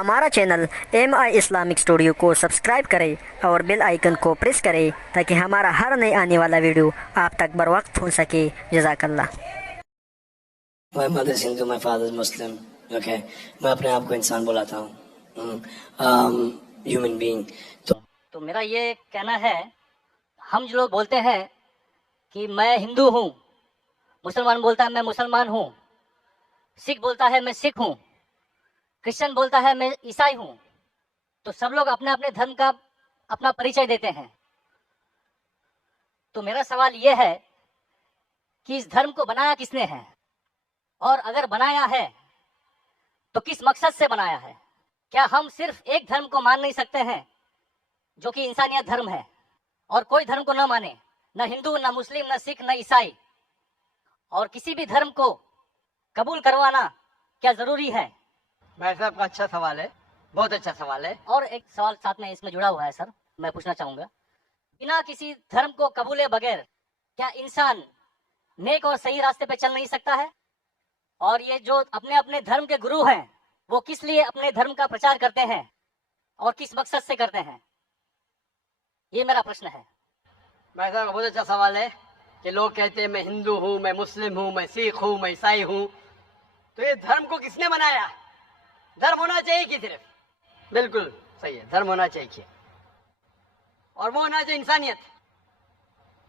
हमारा channel MI Islamic studio को subscribe करें और बेल आइकन को प्रेस करें ताकि हमारा हर नए आने वाला वीडियो आप तक बर वक्त पहुँच सके। जज़ाकल्लाह। My mother is Hindu, my father is Muslim. Okay, मैं अपने आप को इंसान बुलाता हूँ, ह्यूमन बीइंग। तो मेरा ये कहना है, हम जो लोग बोलते हैं कि मैं हिंदू हूँ, मुसलमान बोलता है मैं मुसलमान हूँ, सिख बोलता है मैं सिख हूँ, क्रिश्चियन बोलता है मैं ईसाई हूँ, तो सब लोग अपने अपने धर्म का अपना परिचय देते हैं। तो मेरा सवाल ये है कि इस धर्म को बनाया किसने है, और अगर बनाया है तो किस मकसद से बनाया है। क्या हम सिर्फ एक धर्म को मान नहीं सकते हैं जो कि इंसानियत धर्म है, और कोई धर्म को न माने, न हिंदू, न मुस्लिम, न सिख, न ईसाई, और किसी भी धर्म को कबूल करवाना क्या जरूरी है? भाई साहब का अच्छा सवाल है, बहुत अच्छा सवाल है। और एक सवाल साथ में इसमें जुड़ा हुआ है सर, मैं पूछना चाहूंगा, बिना किसी धर्म को कबूले बगैर क्या इंसान नेक और सही रास्ते पे चल नहीं सकता है? और ये जो अपने अपने धर्म के गुरु हैं, वो किस लिए अपने धर्म का प्रचार करते हैं और किस मकसद से करते हैं, ये मेरा प्रश्न है। भाई साहब का बहुत अच्छा सवाल है कि लोग कहते हैं मैं हिंदू हूँ, मैं मुस्लिम हूँ, मैं सिख हूँ, मैं ईसाई हूँ, तो ये धर्म को किसने बनाया? धर्म होना चाहिए कि सिर्फ? बिल्कुल सही है, धर्म होना चाहिए, और वो होना चाहिए इंसानियत।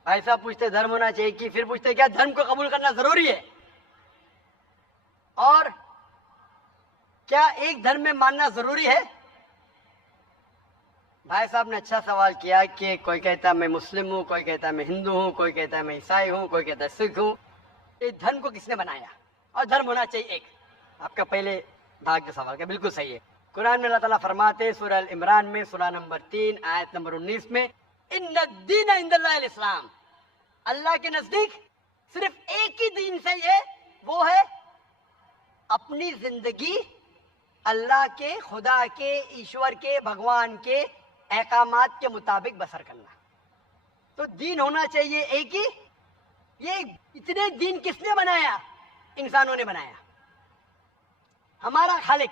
भाई साहब पूछते धर्म होना चाहिए कि, फिर पूछते क्या धर्म को कबूल करना जरूरी है, और क्या एक धर्म में मानना जरूरी है? भाई साहब ने अच्छा सवाल किया कि कोई कहता है मैं मुस्लिम हूँ, कोई कहता है मैं हिंदू हूँ, कोई कहता है मैं ईसाई हूँ, कोई कहता है सिख हूँ। इस धर्म को किसने बनाया, और धर्म होना चाहिए एक। आपका पहले भाग के सवाल का बिल्कुल सही है। कुरान में अल्लाह ताला फरमाते सूरह अल इमरान में सूरह नंबर 3 आयत नंबर 19 में, इन्नद-दीन इंदल्लाहिल इस्लाम, अल्लाह के नजदीक सिर्फ एक ही दीन सही है, वो है अपनी जिंदगी अल्लाह के, खुदा के, ईश्वर के, भगवान के अहकामात के मुताबिक बसर करना। तो दीन होना चाहिए एक ही। ये इतने दीन किसने बनाया? इंसानों ने बनाया। हमारा खालिक,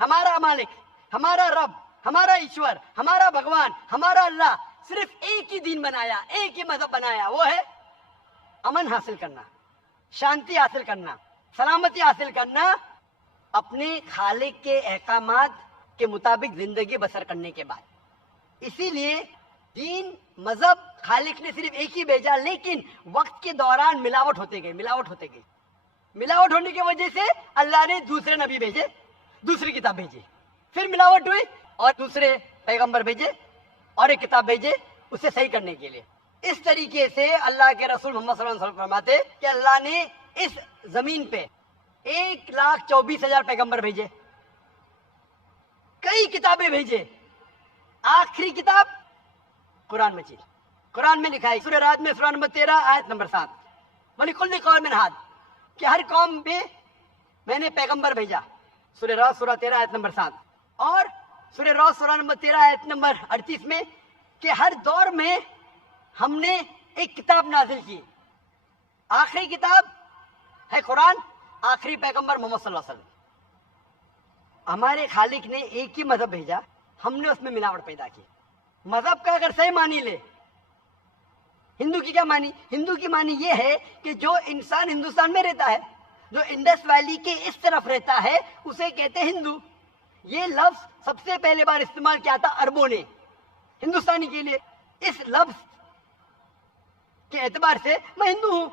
हमारा मालिक, हमारा रब, हमारा ईश्वर, हमारा भगवान, हमारा अल्लाह सिर्फ एक ही दीन बनाया, एक ही मजहब बनाया, वो है अमन हासिल करना, शांति हासिल करना, सलामती हासिल करना, अपने खालिक के अहकामात के मुताबिक जिंदगी बसर करने के बाद। इसीलिए दीन, मजहब खालिक ने सिर्फ एक ही भेजा, लेकिन वक्त के दौरान मिलावट होते गई, मिलावट होते गई। मिलावट होने की वजह से अल्लाह ने दूसरे नबी भेजे, दूसरी किताब भेजी, फिर मिलावट हुई और दूसरे पैगंबर भेजे और एक किताब भेजे उसे सही करने के लिए। इस तरीके से अल्लाह के रसूल मोहम्मद सल्लल्लाहु अलैहि वसल्लम फरमाते कि अल्लाह ने इस जमीन पे 1,24,000 पैगंबर भेजे, कई किताबें भेजे, आखिरी किताब कुरान मजीद। कुरान में लिखा है सूरह राद में सूरह नंबर 13 आयत नंबर 7, वलिकुल्लि कौमिन हाद, कि हर कौम में मैंने पैगंबर भेजा। सूरह राद सूरह 13 आयत नंबर 7, और सूरह राद सूरह नंबर 13 आयत नंबर 38 में कि हर दौर में हमने एक किताब नाजिल की, आखिरी किताब है कुरान, आखिरी पैगंबर मोहम्मद सल्लल्लाहु अलैहि वसल्लम। हमारे खालिक ने एक ही मजहब भेजा, हमने उसमें मिलावट पैदा की। मजहब का अगर सही मानी ले, हिंदू की क्या मानी? हिंदू की मानी ये है कि जो इंसान हिंदुस्तान में रहता है, जो इंडस वैली के इस तरफ रहता है, उसे कहते हैं हिंदू। ये लफ्ज सबसे पहले बार इस्तेमाल किया था अरबों ने हिंदुस्तानी के लिए। इस लफ्ज के एतबार से मैं हिंदू हूं।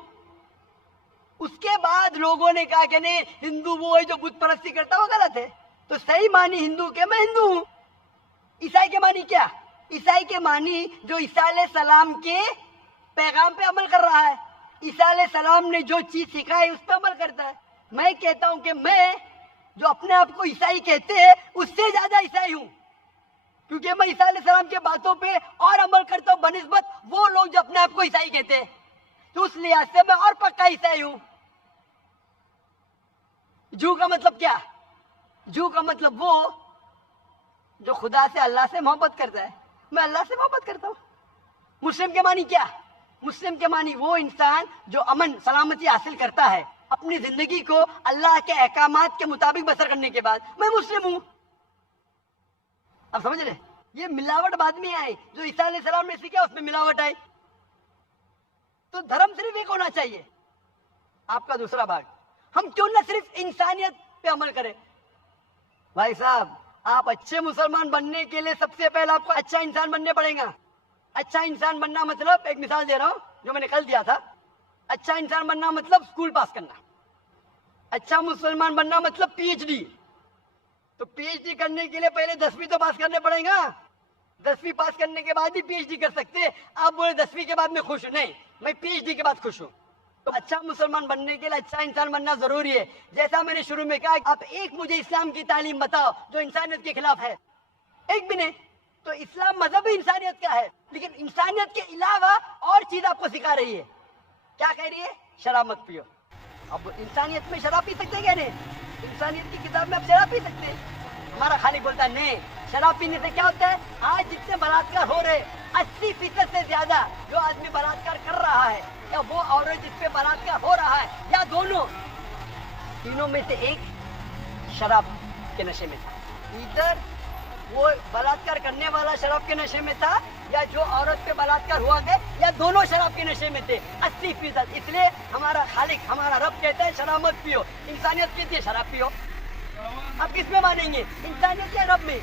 उसके बाद लोगों ने कहा कि नहीं, हिंदू वो है जो बुत परस्ती करता, वो गलत है। तो सही मानी हिंदू के, मैं हिंदू हूं। ईसाई के मानी क्या? ईसाई के मानी जो ईसा अलैहिस्सलाम के पैगाम पे अमल कर रहा है, ईसा अलैहिस्सलाम ने जो चीज सिखाई उस पर अमल करता है। मैं कहता हूं कि मैं जो अपने आप को ईसाई कहते हैं उससे ज्यादा ईसाई हूं, क्योंकि मैं ईसा अलैहिस्सलाम के बातों पे और अमल करता हूं बनिस्बत वो लोग जो अपने आप को ईसाई कहते हैं। तो उस लिहाज से मैं और पक्का ईसाई हूं। जू का मतलब क्या? जू का मतलब वो जो खुदा से, अल्लाह से मोहब्बत करता है। मैं अल्लाह से मोहब्बत करता हूं। मुस्लिम के मानी क्या? मुस्लिम के मानी वो इंसान जो अमन सलामती हासिल करता है अपनी जिंदगी को अल्लाह के अहकामात के मुताबिक बसर करने के बाद। मैं मुस्लिम हूँ। आप समझ रहे? ये मिलावट बाद में आई, जो ईसा अलैहिस्सलाम ने सीखा उसमें मिलावट आई। तो धर्म सिर्फ एक होना चाहिए। आपका दूसरा भाग, हम क्यों ना सिर्फ इंसानियत पे अमल करें। भाई साहब, आप अच्छे मुसलमान बनने के लिए सबसे पहले आपको अच्छा इंसान बनने पड़ेगा। अच्छा इंसान बनना मतलब, एक मिसाल दे रहा हूं जो मैंने कल दिया था। अच्छा इंसान बनना मतलब स्कूल पास करना। अच्छा मुसलमान बनना मतलब पीएचडी। तो पीएचडी करने के लिए पहले 10वीं तो पास करने पड़ेगा। 10वीं पास करने के बाद ही पीएचडी कर सकते हैं। आप बोले 10वीं के बाद मैं खुश हूं, नहीं, मैं पीएचडी के बाद खुश हूं। तो अच्छा मुसलमान बनने के लिए अच्छा इंसान बनना जरूरी है। जैसा मैंने शुरू में कहा, आप एक मुझे इस्लाम की तालीम बताओ जो इंसानियत के खिलाफ है, एक भी नहीं। तो इस्लाम मजहब ही इंसानियत का है, लेकिन इंसानियत के अलावा और चीज आपको सिखा रही है। क्या कह रही है? शराब मत पियो। अब इंसानियत में शराब पी सकते हैं क्या? नहीं। इंसानियत की किताब में आप शराब पी सकते हैं? हमारा खालिक बोलता है नहीं, शराब पीने से क्या होता है? आज जितने बलात्कार हो रहे, 80% से ज्यादा जो आदमी बलात्कार कर रहा है, या वो औरत जिसपे बलात्कार हो रहा है, या दोनों, तीनों में से एक शराब के नशे में था। इधर वो बलात्कार करने वाला शराब के नशे में था, या जो औरत पे बलात्कार हुआ गया, या दोनों शराब के नशे में थे, 80%। इसलिए हमारा खालिक, हमारा रब कहता है शराब मत पियो। इंसानियत कहती है शराब पियो। आप किस में मानेंगे, इंसानियत या रब में?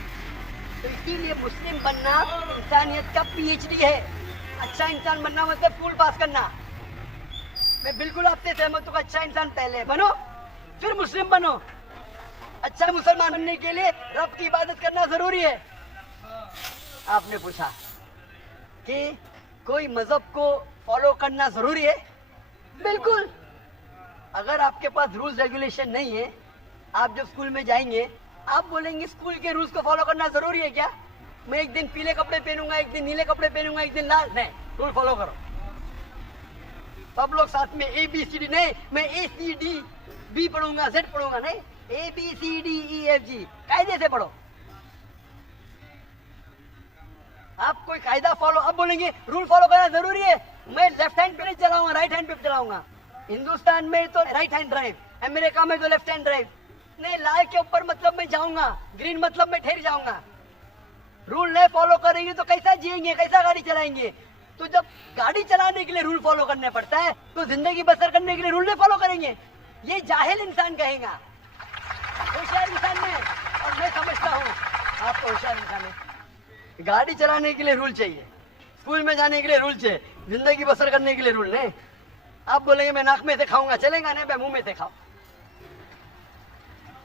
तो इसीलिए मुस्लिम बनना इंसानियत का पीएचडी है। अच्छा इंसान बनना मतलब स्कूल पास करना। मैं बिल्कुल आपसे सहमत हूँ। अच्छा इंसान पहले बनो, फिर मुस्लिम बनो। अच्छा मुसलमान बनने के लिए रब की इबादत करना जरूरी है। आपने पूछा कि कोई मजहब को फॉलो करना जरूरी है। बिल्कुल। अगर आपके पास रूल्स रेगुलेशन नहीं है, आप जब स्कूल में जाएंगे, आप बोलेंगे स्कूल के रूल्स को फॉलो करना जरूरी है क्या? मैं एक दिन पीले कपड़े पहनूंगा, एक दिन नीले कपड़े पहनूंगा, एक दिन लाल, नहीं, रूल फॉलो करो। सब लोग साथ में ABCD, नहीं, मैं ACDB पढ़ूंगा, Z पढ़ूंगा, नहीं, ABCDEFG कायदे से पढ़ो। आप कोई कायदा फॉलो, अब बोलेंगे रूल फॉलो करना जरूरी है, मैं लेफ्ट हैंड पे नहीं चलाऊंगा, राइट हैंड पे चलाऊंगा। हिंदुस्तान में तो राइट हैंड ड्राइव, अमेरिका में तो लेफ्ट हैंड ड्राइव। नहीं, लाल के ऊपर मतलब मैं जाऊंगा, ग्रीन मतलब मैं ठहर जाऊंगा। रूल नहीं फॉलो करेंगे तो कैसा जिएंगे, कैसा गाड़ी चलाएंगे? तो जब गाड़ी चलाने के लिए रूल फॉलो करने पड़ता है, तो जिंदगी बसर करने के लिए रूल नहीं फॉलो करेंगे? ये जाहिल इंसान कहेगा। होशियार इंसान में, और मैं समझता हूँ आप तो होशियार इंसान है। गाड़ी चलाने के लिए रूल चाहिए, स्कूल में जाने के लिए रूल चाहिए, जिंदगी बसर करने के लिए रूल नहीं। आप बोलेंगे मैं नाक में से खाऊंगा, चलेगा नहीं, मैं मुंह में से खाऊं।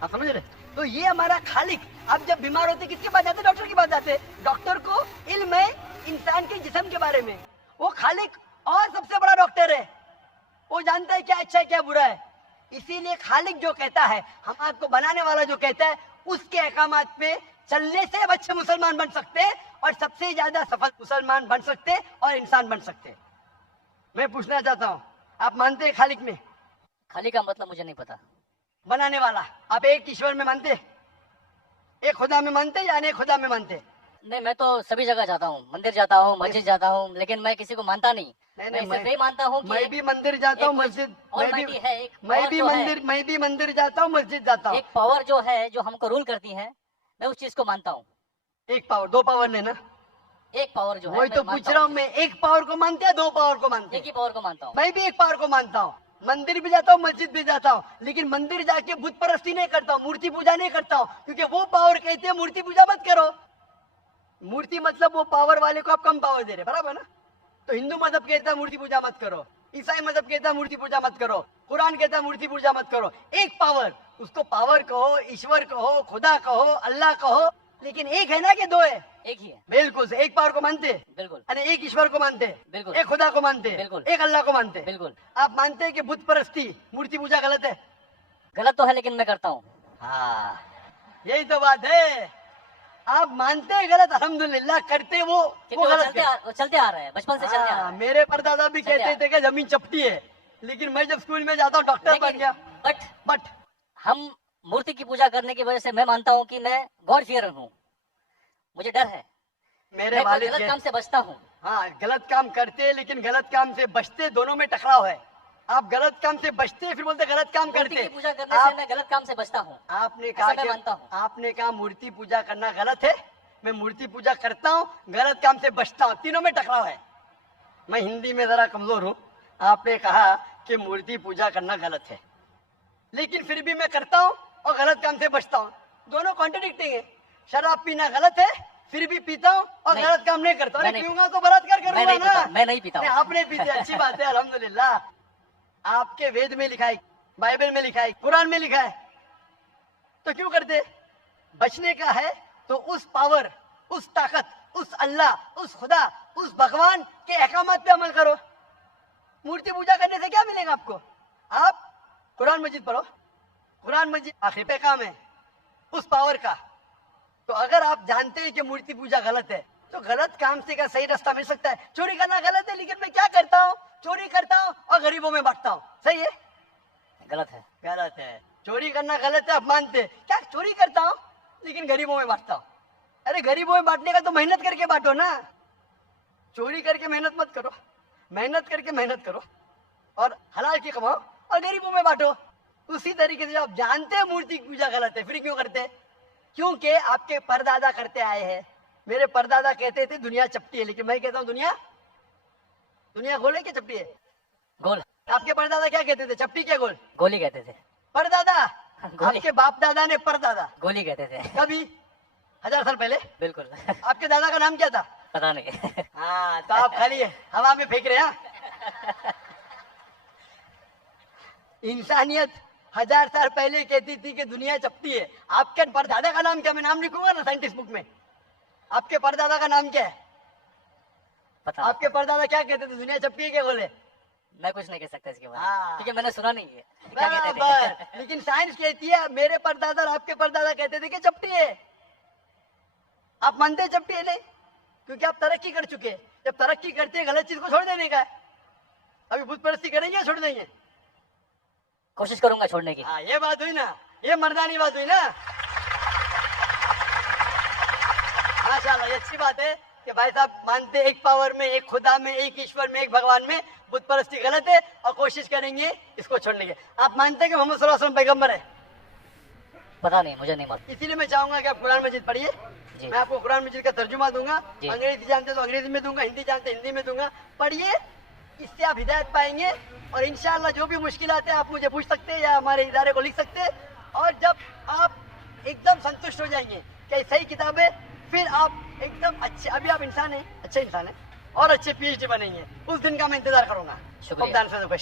आप समझ रहे? तो ये हमारा खालिक। आप जब बीमार होते किसके पास जाते? डॉक्टर के पास जाते। डॉक्टर को इल्म है इंसान के जिस्म के बारे में। वो खालिक और सबसे बड़ा डॉक्टर है, वो जानता है क्या अच्छा है क्या बुरा है। इसीलिए खालिक जो कहता है, हम आपको बनाने वाला जो कहता है, उसके अहकामात पे चलने से अब अच्छे मुसलमान बन सकते हैं, और सबसे ज्यादा सफल मुसलमान बन सकते हैं और इंसान बन सकते हैं। मैं पूछना चाहता हूँ, आप मानते हैं खालिक में? खालिक का मतलब मुझे नहीं पता। बनाने वाला। आप एक ईश्वर में मानते, एक खुदा में मानते या अनेक खुदा में मानते? नहीं, मैं तो सभी जगह जाता हूँ, मंदिर जाता हूँ, मस्जिद जाता हूँ, लेकिन मैं किसी को मानता नहीं। मैं सिर्फ यही मानता हूँ कि मैं भी मंदिर जाता हूँ, मस्जिद, मैं भी मंदिर जाता हूँ, मस्जिद जाता हूँ। एक पावर जो है, जो हमको रूल करती है, मैं उस चीज को मानता हूँ। एक पावर, दो पावर नहीं ना, एक पावर जो है। वही तो पूछ रहा हूँ मैं, एक पावर को मानते हैं, दो पावर को मानते हैं? एक ही पावर को मानता हूँ। मैं भी एक पावर को मानता हूँ। मंदिर भी जाता हूँ, मस्जिद भी जाता हूँ, लेकिन मंदिर जाके बुत परस्ती नहीं करता हूँ, मूर्ति पूजा नहीं करता हूँ, क्योंकि वो पावर कहते हैं मूर्ति पूजा मत करो। मूर्ति मतलब वो पावर वाले को आप कम पावर दे रहे, बराबर ना? तो हिंदू मजहब कहता है मूर्ति पूजा मत करो, ईसाई मजहब कहता है मूर्ति पूजा मत करो, कुरान कहता है मूर्ति पूजा मत करो। एक पावर, उसको पावर कहो, ईश्वर कहो, खुदा कहो, अल्लाह कहो, लेकिन एक है ना कि दो है? एक ही है। बिल्कुल से। एक पावर को मानते? बिल्कुल। अरे एक ईश्वर को मानते? बिल्कुल। एक खुदा को मानते? बिल्कुल। एक अल्लाह को मानते? बिल्कुल। आप मानते हैं कि बुत परस्ती, मूर्ति पूजा गलत है? गलत तो है, लेकिन मैं करता हूँ। हाँ, यही तो बात है। आप मानते हैं गलत, अल्हम्दुलिल्लाह, करते वो गलत है। चलते आ रहे हैं, बचपन से चलते आ रहे हैं। मेरे परदादा भी कहते थे कि जमीन चपटी है, लेकिन मैं जब स्कूल में जाता हूँ डॉक्टर बन गया। बट हम मूर्ति की पूजा करने की वजह से मैं मानता हूँ कि मैं गॉड फियर हूँ, मुझे डर है, मेरे मैं वालिद गलत काम से बचता हूँ। हाँ, गलत काम करते लेकिन गलत काम से बचते, दोनों में टकराव है। आप गलत काम से बचते फिर बोलते गलत काम करते। मूर्ति की पूजा करने से मैं गलत काम से बचता हूँ। आपने कहा कि मानता हूँ। आपने कहा मूर्ति पूजा करना गलत है, मैं मूर्ति पूजा करता हूँ, गलत काम से बचता हूँ, तीनों में टकराव है। मैं हिंदी में जरा कमजोर हूँ। आपने कहा कि मूर्ति पूजा करना गलत है, लेकिन फिर भी मैं करता हूँ और गलत काम से बचता हूँ, दोनों कॉन्ट्रडिक्टिंग है। शराब पीना गलत है, फिर भी पीता हूँ और नहीं, गलत काम नहीं करता। अरे नहीं पीऊंगा तो बलात्कार करूंगा ना। मैं नहीं पीता हूँ। आपने पीते, अच्छी बात है, अल्हम्दुलिल्लाह। आपके वेद में लिखा है, बाइबल में लिखा है, कुरान में लिखा है, तो क्यों करते? बचने का है तो उस पावर, उस ताकत, उस अल्लाह, उस खुदा, उस भगवान के अहकामात पे अमल करो। मूर्ति पूजा करने से क्या मिलेगा आपको? आप कुरान मजीद पढ़ो, कुरान मजीद आखिरी पैगाम है उस पावर का। तो अगर आप जानते हैं कि मूर्ति पूजा गलत है, तो गलत काम से का सही रास्ता मिल सकता है। चोरी करना गलत है, लेकिन मैं क्या करता हूँ? चोरी करता हूँ और गरीबों में बांटता हूँ। सही है? गलत है। गलत है। चोरी करना गलत है, आप मानते? क्या चोरी करता हूँ लेकिन गरीबों में बांटता हूँ। अरे गरीबों में बांटने का तो मेहनत करके बांटो ना, चोरी करके मेहनत मत करो। मेहनत करके मेहनत करो और हलाल की कमाओ और गरीबों में बांटो। उसी तरीके से आप जानते हैं मूर्ति की पूजा गलत है, फिर क्यों करते? क्योंकि आपके परदादा करते आए हैं। मेरे परदादा कहते थे दुनिया चपटी है, लेकिन मैं कहता हूँ दुनिया गोल है कि चपटी है? गोल। आपके परदादा क्या कहते थे, चपटी क्या गोल? गोली कहते थे। परदादा? गोली। आपके बाप दादा ने परदादा गोली कहते थे। कभी 1000 साल पहले? बिल्कुल। आपके दादा का नाम क्या था? पता नहीं। हाँ, तो आप खाली हवा में फेंक रहे हैं। इंसानियत 1000 साल पहले कहती थी कि दुनिया चपटी है। आपके परदादा का नाम क्या? मैं नाम लिखूंगा ना साइंटिस्ट बुक में। आपके परदादा का नाम क्या है? पता आपके परदादा क्या कहते थे, दुनिया चपटी है क्या बोले? मैं कुछ नहीं कह सकता इसके बारे में, हाँ। क्योंकि मैंने सुना नहीं है क्या कहते थे। बराबर। लेकिन साइंस कहती है मेरे परदादा और आपके परदादा कहते थे कि चपटी है। आप मानते हैं चपटी है? नहीं, क्योंकि आप तरक्की कर चुके हैं। जब तरक्की करते हैं गलत चीज को छोड़ देने का है। अभी बुत परस्ती करेंगे या छोड़ देंगे? कोशिश करूंगा छोड़ने की। हाँ, ये बात हुई ना, ये मर्दानी बात हुई ना। माशाल्लाह, ये अच्छी बात है कि भाई साहब मानते एक पावर में, एक खुदा में, एक ईश्वर में, एक भगवान में। बुत परस्ती गलत है और कोशिश करेंगे इसको छोड़ने की। आप मानते हैं कि मोहम्मद सल्लल्लाहु अलैहि वसल्लम पैगंबर है? पता नहीं, मुझे नहीं मालूम। इसीलिए मैं चाहूंगा कि आप कुरान मजीद पढ़िए। जी। मैं आपको कुरान मजीद का तर्जुमा दूंगा। जी। अंग्रेजी जानते तो अंग्रेजी में दूंगा, हिंदी जानते हिंदी में दूंगा। पढ़िए, इससे आप हिदायत पाएंगे और इंशाअल्लाह जो भी मुश्किलात है आप मुझे पूछ सकते हैं या हमारे इदारे को लिख सकते हैं। और जब आप एकदम संतुष्ट हो जाएंगे कि सही किताब है, फिर आप एकदम अच्छे, अभी आप इंसान हैं, अच्छे इंसान हैं और अच्छे PhD बनेंगे। उस दिन का मैं इंतजार करूंगा। शुक्रिया। Hope that answers the question.